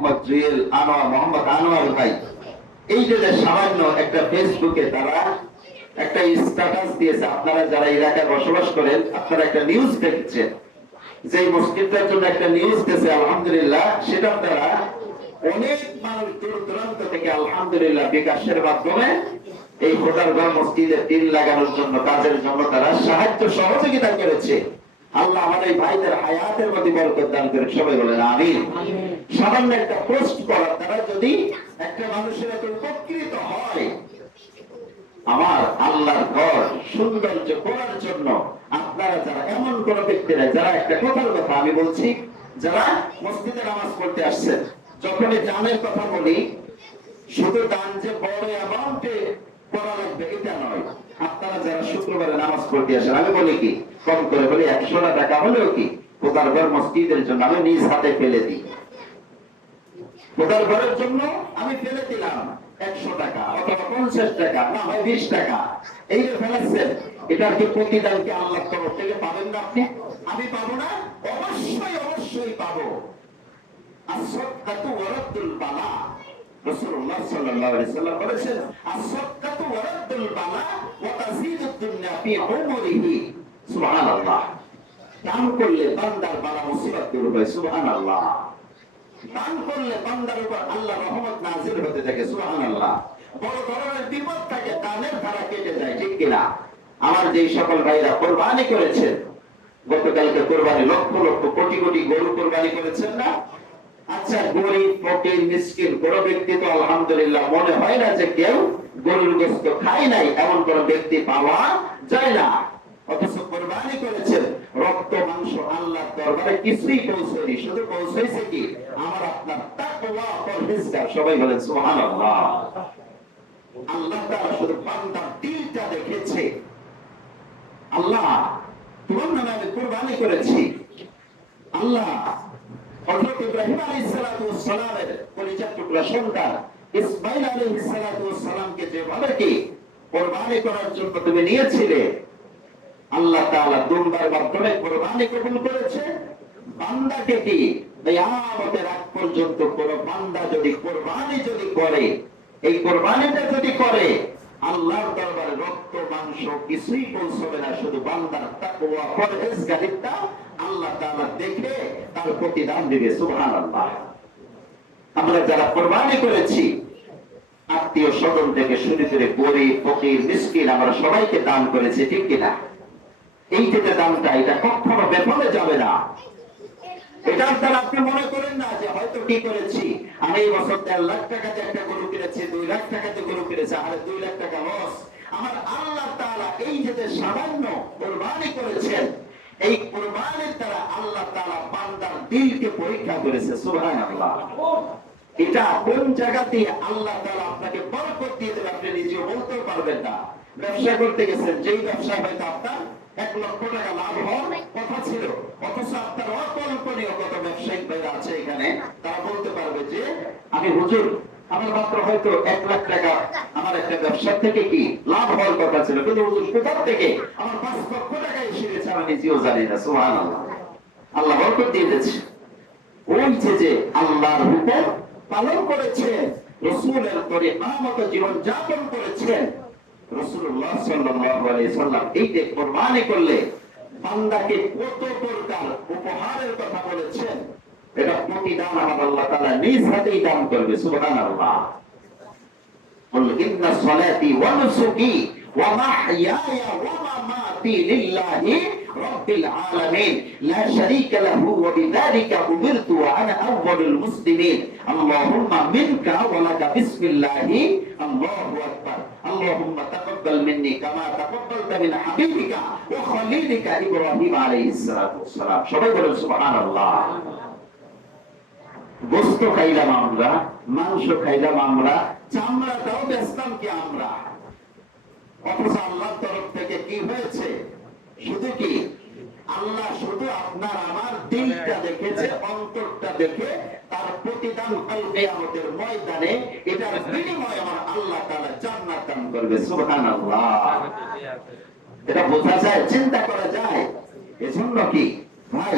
মোহাম্মদ জুয়েল আনোয়ার, মোহাম্মদ আনোয়ার ভাই, এই যে সামান্য একটা ফেসবুকে তারা একটা স্ট্যাটাস দিয়েছে। আপনারা যারা এলাকায় বসবাস করেন, আপনারা একটা নিউজ দেখছেন, যে মসজিদটার জন্য একটা নিউজ দিয়েছে, আলহামদুলিল্লাহ, সেটা তারা অনেক মানুষ দূর দূরান্ত থেকে আলহামদুলিল্লাহ বিকাশের মাধ্যমে এই খোদারগঞ্জ মসজিদে টিন লাগানোর জন্য, কাজের জন্য তারা সাহায্য সহযোগিতা করেছে। আল্লাহ আমাদের ভাইদের হায়াতের প্রতি বরকত দান করে, সবাই বলেন আমিন। সামান্য একটা পোস্ট করার দ্বারা যদি একটা মানুষের এত উপকৃত হয়, আমার আল্লাহর ঘর সৌন্দর্য করার জন্য আপনারা যারা এমন কোন ব্যক্তিরা যারা একটা কথার কথা আমি বলছি, যারা মসজিদে নামাজ পড়তে আসছেন, যখনই দানের কথা বলি, শুধু দান যে বড় অ্যামাউন্টে করা লাগবে এটা নয়। আপনারা যারা শুক্রবারে নামাজ পড়তে আসেন, আমি বলি কি, কম করে বলি 100 টাকা হলেও কি খোদার ঘর মসজিদের জন্য আমি নিজ হাতে ফেলে দিই। খোদার ঘরের জন্য আমি ফেলে দিলাম 100 টাকা অথবা 50 টাকা, না হয় 20 টাকা, এই যে ফেলাচ্ছেন, এটার কি প্রতিদান কি আল্লাহর তরফ থেকে পাবেন না আপনি? আমি পাবো না? অবশ্যই অবশ্যই পাবো। as-sadaqatu waraddul bala, রাসূলুল্লাহ সাল্লাল্লাহু আলাইহি সাল্লাম বলেছেন, as-sadaqatu waraddul bala ওয়া তাজিদুদ দুনিয়া ফি উমরিহি। সুবহানাল্লাহ। দান করলে বান্দার বালা মুসিবত দূর হয়। সুবহানাল্লাহ। দান করলে বান্দার উপর আল্লাহর রহমত নাযিল হতে থাকে। সুবহানাল্লাহ। বড় ধরনের বিপদ থাকে, দানের ধারা কেটে যায়, ঠিক কিনা? আমার যেই সকল ভাইরা কুরবানি করেছেন, গতকালকে কুরবানি লক্ষ লক্ষ কোটি কোটি গরু কুরবানি করেছেন না? আচ্ছা, গরিব ফকির মিসকিন কোন ব্যক্তি তো আলহামদুলিল্লাহ মনে হয় না যে কেউ গরুর গোশত খায় নাই, এমন কোন ব্যক্তি পাওয়া যায় না। অথচ কুরবানি করেছেন, রক্ত মাংস আল্লাহর দরবারে কিছুই পৌঁছয়নি, শুধু পৌঁছেছে কি আমার আপনার তাকওয়া পরহেজগার। সবাই বলেন সুবহানাল্লাহ। আল্লাহ তাআলা শুধু বান্দার দিলটা দেখেছে। আল্লাহ, তোমার নামে আমি কুরবানি করেছি। আল্লাহ, হযরত ইব্রাহিম আলাইহিস সালাতু ওয়াস সালামের কলিজার টুকরা সন্তান ইসমাঈল আলাইহিস সালাতু ওয়াস সালামকে যেভাবে কি কুরবানি করার জন্য তুমি নিয়েছিলে, আল্লাহ তাআলা দুম্বার মাধ্যমে কুরবানি কবুল করেছে। বান্দাকে কি কিয়ামতের আগ পর্যন্ত কোন বান্দা যদি কুরবানি যদি করে, এই কুরবানিটা যদি করে, আল্লাহর দরবারে রক্ত মাংস কিছুই পৌঁছবে না, শুধু বান্দার তাকওয়া পরহেজগারিতা আল্লাহ তাআলা দেখে তার প্রতিদান দিবে। সুবহানাল্লাহ। আমরা যারা কুরবানি করেছি, আত্মীয় স্বজন থেকে শুরু করে গরিব ফকির মিসকিন, আমরা সবাইকে দান করেছি, ঠিক কিনা? এই যে দানটা, এটা কখনো বেফলে যাবে না। এটার দ্বারা আপনি মনে করেন না যে হয়তো কি করেছি, আমি এই বছর 1.5 লাখ টাকাতে একটা গরু কিনেছি, 2 লাখ টাকাতে গরু কিনেছি, আর 2 লাখ টাকা লস। আমার আল্লাহ তাআলা এই যে সামান্য কুরবানি করেছেন, এই কুরবানির দ্বারা আল্লাহ তাআলা বান্দার দিলকে পরীক্ষা করেছে। সুবহানাল্লাহ। এটা কোন জায়গা দিয়ে আল্লাহ তাআলা আপনাকে বরকত দিয়ে দেবে আপনি নিজেও বলতেও পারবেন না। ব্যবসা করতে গেছেন, যেই ব্যবসা হয়তো আপনার 1 লক্ষ টাকা লাভ হওয়ার কথা ছিল, অথচ আপনার অকল্পনীয় কত ব্যবসায়িক ভাইরা আছে এখানে, তারা বলতে পারবে যে আমি হুজুর, আমার মাত্র হয়তো 1 লাখ টাকা আমার একটা ব্যবসা থেকে কি লাভ হওয়ার কথা ছিল, কিন্তু হুজুর কোথা থেকে আমার 5 লক্ষ টাকা এসে গেছে আমি নিজেও জানি না। সুবহানাল্লাহ। আল্লাহ বরকত দিয়ে দিয়েছে। ওই যে আল্লাহর হুকুম পালন করেছেন, রাসূলের তরিকা মতো জীবন যাপন করেছেন, রাসূলুল্লাহ সাল্লাল্লাহু আলাইহি সাল্লাম এই যে কুরবানি করলে বান্দাকে কত প্রকার উপহারের কথা বলেছেন, এটা প্রতিদান আমার আল্লাহ তাআলা নিজ হাতেই দান করবে। সুবহানাল্লাহ। কুল ইন্না সলাতি ওয়া নুসুকি ওয়া মাহইয়ায়া ওয়া মামাতি লিল্লাহি রাব্বিল আলামিন লা শারীকা লাহু ওয়া বিযালিকা উমিরতু ওয়া আনা আউওয়ালুল মুসলিমিন। আল্লাহুম্মা মিনকা ওয়া লাকা বিসমিল্লাহি আল্লাহু আকবার। আল্লাহুম্মা তাকাব্বাল মিন্নি কামা তাকাব্বালতা মিন হাবিবিকা ওয়া খলিলিকা ইব্রাহিম আলাইহিস সালাতু ওয়াস সালাম। সবাই বলেন সুবহানাল্লাহ। গোশত খাইলাম আমরা, মাংস খাইলাম আমরা, চামড়াটাও বেচলাম কি আমরা, অথচ আল্লাহর তরফ থেকে কি হয়েছে? শুধু কি আল্লাহ শুধু আপনার আমার দিলটা দেখেছে, অন্তরটা দেখে তার প্রতিদান কাল কিয়ামতের ময়দানে এটার বিনিময়ে আমার আল্লাহ তাআলা জান্নাত দান করবে। সুবহানাল্লাহ। এটা বোঝা যায়, চিন্তা করা যায়। এজন্য কি ভাই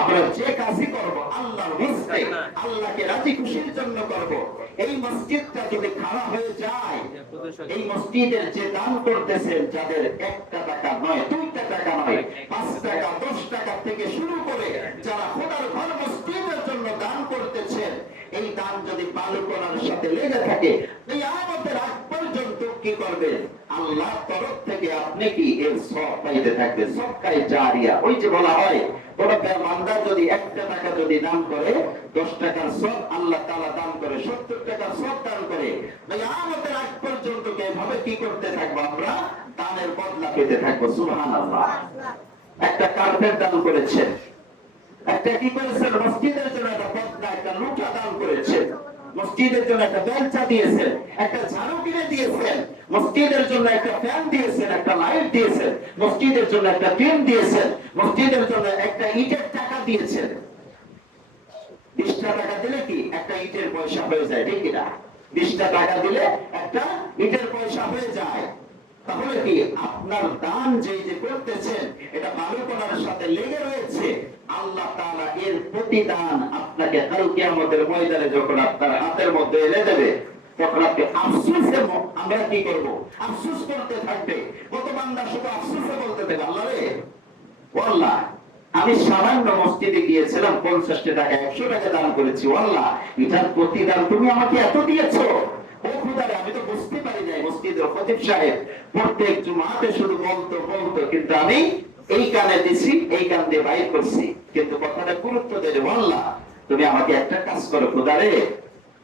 আমরা যে কাজই করব আল্লাহর ওয়াস্তে, আল্লাহকে রাজি খুশির জন্য করব। এই মসজিদটা যদি খারাপ হয়ে যায়, এই মসজিদের যে দান করতেছেন, যাদের 1 টাকা নয়, 2 টাকা নয়, 5 টাকা 10 টাকা থেকে শুরু করে যারা খোদার ঘর মসজিদের জন্য দান করতেছেন, এই দান যদি বালু করার সাথে লেগে থাকে, এই আমাদের আগ পর্যন্ত কি করবে? আল্লাহ তরফ থেকে আপনি কি এর সওয়াব পাইতে থাকবে, সদকায়ে জারিয়া। ওই যে বলা হয়, কোন বান্দা যদি 1 টাকা যদি দান করে, 10 টাকার সওয়াব আল্লাহ তাআলা দান করে, 70 টাকার সওয়াব দান করে। এই আমাদের আগ পর্যন্ত এভাবে কি করতে থাকবো? আমরা দানের বদলা পেতে থাকবো। সুবহানাল্লাহ। একটা কার্পেট দান করেছেন, একটা কি করেছেন? মসজিদের জন্য একটা বদলা, একটা লুটা দান করেছেন, মসজিদের জন্য একটা বেলচা দিয়েছেন, একটা ঝাড়ু কিনে দিয়েছেন, মসজিদের জন্য একটা ফ্যান দিয়েছেন, একটা লাইট দিয়েছেন, মসজিদের জন্য একটা টিন দিয়েছেন, মসজিদের জন্য একটা ইটের টাকা দিয়েছেন। 20 টাকা দিলে কি একটা ইটের পয়সা হয়ে যায়, ঠিক কিনা? 20 টাকা দিলে একটা ইটের পয়সা হয়ে যায়। তাহলে কি আপনার দান যে করতেছেন, এটা বালু করার সাথে লেগে রয়েছে, আল্লাহ তাআলা এর প্রতিদান আপনাকে কাল কিয়ামতের ময়দানে যখন আপনার হাতের মধ্যে এনে দেবে, তখন আপনি আফসোসে, আমরা কি করব? আফসোস করতে থাকবে। কত বান্দা শুধু আফসোসে বলতে থাকবে, আল্লাহ রে, ও আল্লাহ, আমি সামান্য মসজিদে গিয়েছিলাম, 50 টাকা 100 টাকা দান করেছি, ও আল্লাহ, এটার প্রতিদান তুমি আমাকে এত দিয়েছো। ও খোদারে, আমি তো বুঝতে পারি নাই। মসজিদের খতিব সাহেব প্রত্যেক জুমাতে শুধু বলতো, কিন্তু আমি এই কানে দিছি, এই কান দিয়ে বাইর করছি, কিন্তু কথাটা গুরুত্ব দেবে। আল্লাহ, তুমি আমাকে একটা কাজ করো খোদারে,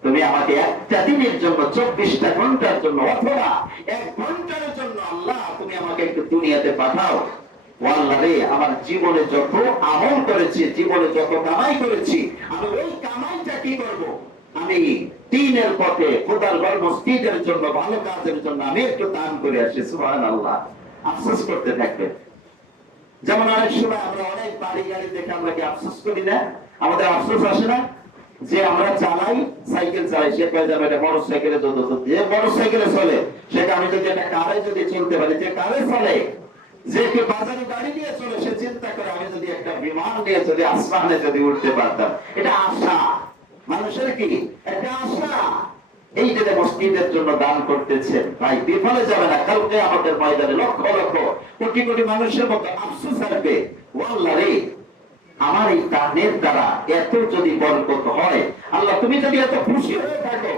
তুমি আমাকে একটা দিনের জন্য, 24টা ঘন্টার জন্য, অথবা 1 ঘন্টার জন্য আল্লাহ তুমি আমাকে একটু দুনিয়াতে পাঠাও। আল্লাহ রে, আমার জীবনে যত আমল করেছি, জীবনে যত কামাই করেছি, আমি ওই কামাইটা কি করব? আমি দ্বীনের পথে, খোদার ঘর মসজিদের জন্য, ভালো কাজের জন্য আমি একটু দান করে আসি। সুবহানাল্লাহ। আফসোস করতে থাকবে। যেমন অনেক সময় আমরা অনেক বাড়ি গাড়ি দেখে আমরা কি আফসোস করি না? আমাদের আফসোস আসে না যে আমরা চালাই, সাইকেল চালাই, সে কয়ে যাবে এটা মোটর সাইকেলে, যে মোটর সাইকেলে চলে সেটা আমি যদি একটা কারে যদি চলতে পারি, যে কারে চলে, যে কে বাজারে গাড়ি নিয়ে চলে, সে চিন্তা করে আমি যদি একটা বিমান নিয়ে যদি আসমানে যদি উঠতে পারতাম। এটা আশা মানুষের, কি একটা আশা। এই যে মসজিদের জন্য দান করতেছেন, ভাই বিফলে যাবে না। কালকে আমাদের ময়দানে লক্ষ লক্ষ কোটি কোটি মানুষের মতো আফসোস আসবে, ও আল্লাহ রে, আমার এই দানের দ্বারা এত যদি বরকত হয়, আল্লাহ তুমি যদি এত খুশি হয়ে থাকো,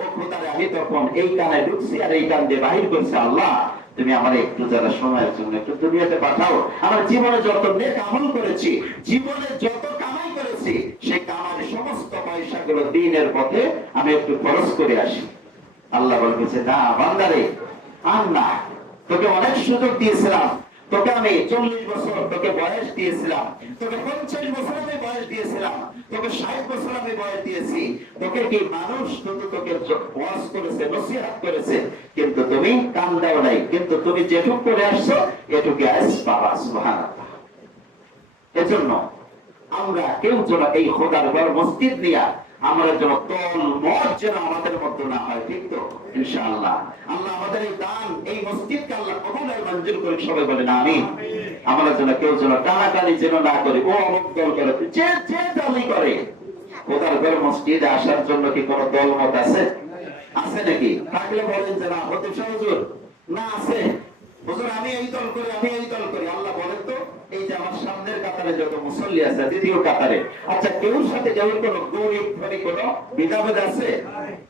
ও খোদারে, আমি তখন এই কানে ঢুকছি আর এই কান দিয়ে বাহির করছি, আল্লাহ তুমি আমার একটু যারা সময়ের জন্য একটু দুনিয়াতে পাঠাও। আমার জীবনে যত নেক আমল করেছি, জীবনে যত কামাই করেছি, সেই কামাই সমস্ত পয়সাগুলো দ্বীনের পথে আমি একটু খরচ করে আসি। আল্লাহ বলতেছে, না বান্দারে, আর না, তোকে অনেক সুযোগ দিয়েছিলাম, তোকে আমি 40 বছর তোকে বয়স দিয়েছিলাম, তোকে 50 বছর আমি বয়স দিয়েছিলাম, তোকে 60 বছর আমি বয়স দিয়েছি, তোকে কি মানুষ শুধু তোকে ওয়াজ করেছে, নসিহত করেছে, কিন্তু তুমি কান দাও নাই, কিন্তু তুমি যেটুক করে আসছো এটুকু আজ পাবা। সুবহানাল্লাহ। এজন্য আমরা কেউ যেন এই খোদার ঘর মসজিদ নিয়ে আমরা যেন তল মত যেন আমাদের মধ্যে না হয়, ঠিক তো? ইনশাআল্লাহ আল্লাহ আমাদের এই দান, এই মসজিদকে আল্লাহ কবুল আর মঞ্জুর করে, সবাই বলেন আমিন। আমরা যেন কেউ যেন টানাটানি যেন না করি, ও অমুক দল করে, যে যে দলই করে। খোদার ঘর মসজিদে আসার জন্য কি কোনো দল মত আছে? আছে নাকি? থাকলে বলেন যে না, খতিব সাহেব হুজুর, না আছে হুজুর, আমি এই দল করি, আমি এই দল করি। আল্লাহ বলেন তো, এই যে আমার সামনের কাতারে যত মুসল্লি আছে, দ্বিতীয় কাতারে, আচ্ছা কেউর সাথে কেউ কোন গরিব ধনী কোন ভেদাভেদ আছে?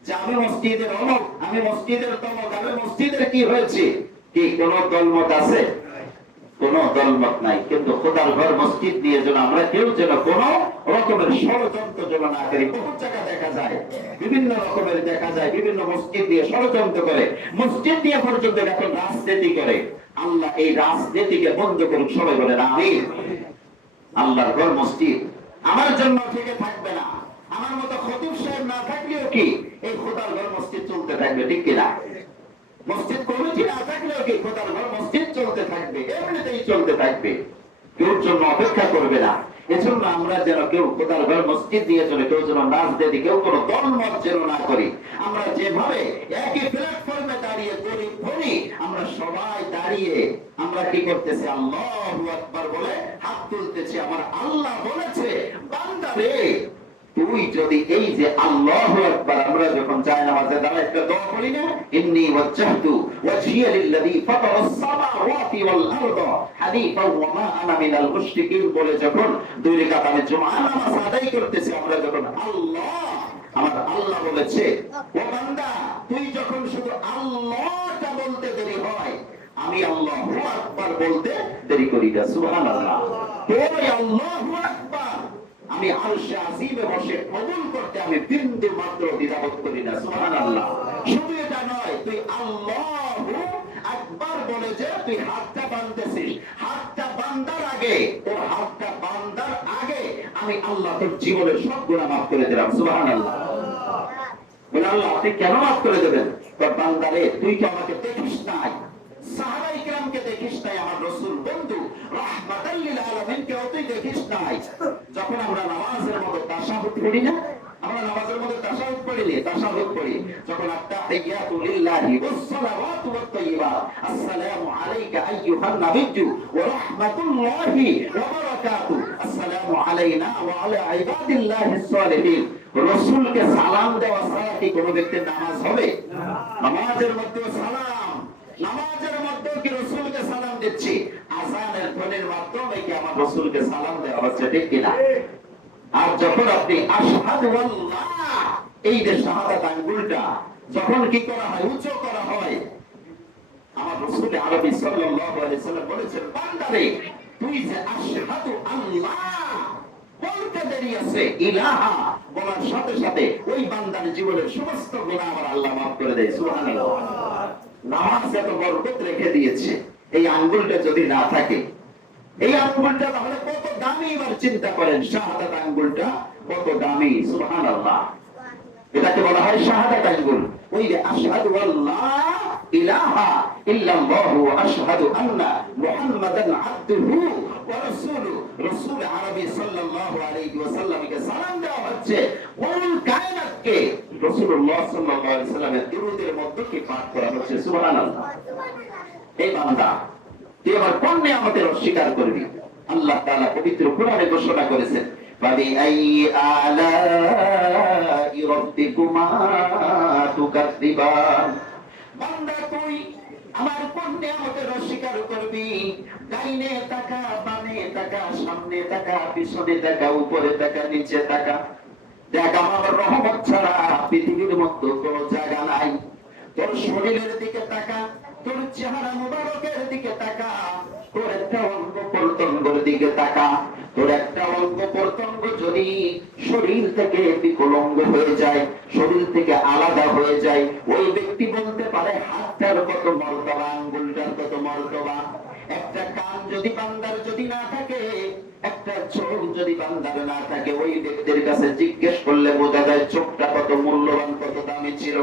যে আমি মসজিদের অমুক, আমি মসজিদের তমক, আমি মসজিদের কি হয়েছে, কি কোন দলমত আছে? কোন দলমত নাই। কিন্তু খোদার ঘর মসজিদ নিয়ে যেন আমরা কেউ যেন কোন রকমের ষড়যন্ত্র যেন না করি। বহু জায়গা দেখা যায়, বিভিন্ন রকমের দেখা যায়, বিভিন্ন মসজিদ দিয়ে ষড়যন্ত্র করে, মসজিদ দিয়ে পর্যন্ত এখন রাজনীতি করে। আল্লাহ এই রাজনীতিকে বন্ধ করুক, সবাই বলেন আমিন। আল্লাহর ঘর মসজিদ আমার জন্য থেকে থাকবে না, আমার মতো খতিব সাহেব না থাকলেও কি এই খোদার ঘর মসজিদ চলতে থাকবে, ঠিক কিনা? মসজিদ কমিটি না থাকলেও কি খোদার ঘর মসজিদ চলতে থাকবে, এমনিতেই চলতে থাকবে, কেউ জন্য অপেক্ষা করবে না। এজন্য আমরা যেন কেউ খোদার ঘর মসজিদ দিয়ে চলে, কেউ যেন নাচ দিয়ে কেউ কোনো দলমত যেন না করি। আমরা যেভাবে একই প্ল্যাটফর্মে দাঁড়িয়ে গরিব ধনী আমরা সবাই দাঁড়িয়ে আমরা কি করতেছি, আল্লাহু আকবার বলে হাত তুলতেছি। আমার আল্লাহ বলেছে, বান্দা রে তুই যদি এই যে আল্লাহু আকবার আমরা যখন যায় নামাজে দাঁড়াই একটা দোয়া করি না, ইন্নী ওয়াজজাহতু ওয়াজহিয়া লিল্লাযী ফাতারাস সামাওয়াতি ওয়াল আরদা হানিফাও ওয়া মা আনা মিনাল মুশরিকিন বলে যখন দুই রাকাত আমি জুমআ নামাজ আদায় করতেছি, আমরা যখন আল্লাহ আমার আল্লাহ বলেছে, ও বান্দা তুই যখন শুধু আল্লাহটা বলতে দেরি হয় আমি আল্লাহু আকবার বলতে দেরি করি না। সুবহানাল্লাহ। ওই আল্লাহু আকবার আমি আরশে আজিমে বসে কবুল করতে আমি বিন্দু মাত্র দ্বিধাবোধ করি না। সুবহানাল্লাহ। শুধু এটা নয়, তুই আল্লাহু আকবার বলে যে তুই হাতটা বাঁধতেছিস, হাতটা বাঁধার আগে তোর হাতটা বাঁধার আগে আমি আল্লাহ তোর জীবনের সব গুনাহ মাফ করে দিলাম। সুবহানাল্লাহ। বলে আল্লাহ আপনি কেন মাফ করে দেবেন? তোর বান্দারে তুই কি আমাকে দেখিস নাই, সাহাবায়ে কিরামকে দেখিস নাই, আমার রাসূল বন্ধু রাহমাতাল লিল আলামিন কে তুই দেখিস নাই? যখন আমরা নামাজের মধ্যে তাশাহুদ পড়ি না, আমরা নামাজের মধ্যে তাশাহুদ পড়ি না, তাশাহুদ পড়ি যখন আত-তাহিয়াতু লিল্লাহি ওয়াস-সালাওয়াতু ওয়াত-তাইয়্যিবাত আসসালামু আলাইকা আইয়ুহান নাবিয়্যু ওয়া রাহমাতুল্লাহি ওয়া বারাকাতুহু আসসালামু আলাইনা ওয়া আলা ইবাদিল্লাহিস সালিহিন। রাসূলকে সালাম দেওয়া ছাড়া কি কোনো ব্যক্তির নামাজ হবে? নামাজের মধ্যে সালাম, নামাজের মধ্যে কি রাসূলকে সালাম দিচ্ছি, আযানের ধ্বনির মাধ্যমে কি আমার রাসূলকে সালাম দেওয়া হচ্ছে, ঠিক কিনা? আর যখন আপনি আশহাদু আল্লাহ এই যে শাহাদাত আঙ্গুলটা যখন কি করা হয়, উঁচু করা হয়, আমার রাসূল আরবি সাল্লাল্লাহু আলাইহি সাল্লাম বলেছেন, বান্দারে তুই যে আশহাদু আল্লাহ বলতে দেরি আছে, ইলাহা বলার সাথে সাথে ওই বান্দার জীবনের সমস্ত গুনাহ আমার আল্লাহ মাফ করে দেয়। সুবহানাল্লাহ। নামাজ এত বরকত রেখে দিয়েছে, এই আঙ্গুলটা যদি না থাকে, এই আঙ্গুলটা তাহলে কত দামি, এবার চিন্তা করেন শাহাদাত আঙ্গুলটা কত দামি। সুবহানাল্লাহ। এটাকে বলা হয় শাহাদাত আঙ্গুল। ওই যে আশহাদু আল্লাহ ইলাহা ইল্লাল্লাহু ওয়া আশহাদু আন্না মুহাম্মাদান আবদুহু ওয়া রাসূলুহু, রাসূল আরবি সাল্লাল্লাহু আলাইহি ওয়াসাল্লামকে সালাম দেওয়া হচ্ছে কুল কায়নাতকে রাসূলুল্লাহ সাল্লাল্লাহু আলাইহি ওয়াসাল্লামের দুরূদের মধ্যে কি পাঠ করা হচ্ছে। সুবহানাল্লাহ। এই বান্দা তুই আবার কোন নিয়ামতের অস্বীকার করবি? আল্লাহ তাআলা পবিত্র কোরআনে ঘোষণা করেছেন, ফাবিআইয়ি আলাই রাব্বিকুমা তুকাযযিবান। বান্দা তুই আমার কোন নিয়ামতের অস্বীকার করবি? ডাইনে তাকা, বামে তাকা, সামনে তাকা, পিছনে তাকা, উপরে তাকা, নিচে তাকা, দেখ আমার রহমত ছাড়া পৃথিবীর মধ্যে কোনো জায়গা নাই। তোর শরীরের দিকে তাকা, তোর চেহারা মুবারকের দিকে তাকা, তোর একটা অঙ্গ প্রত্যঙ্গের দিকে তাকা। তোর একটা অঙ্গ প্রত্যঙ্গ যদি শরীর থেকে বিকলঙ্গ হয়ে যায়, শরীর থেকে আলাদা হয়ে যায়, ওই ব্যক্তি বলতে পারে হাতটার কত মর্তবা, আঙ্গুলটার কত মর্তবা। একটা কান যদি বান্দার যদি না থাকে, একটা চোখ যদি বান্দার না থাকে, ওই ব্যক্তির কাছে জিজ্ঞেস করলে বোঝা যায় চোখটা কত মূল্যবান, কত দামি ছিল।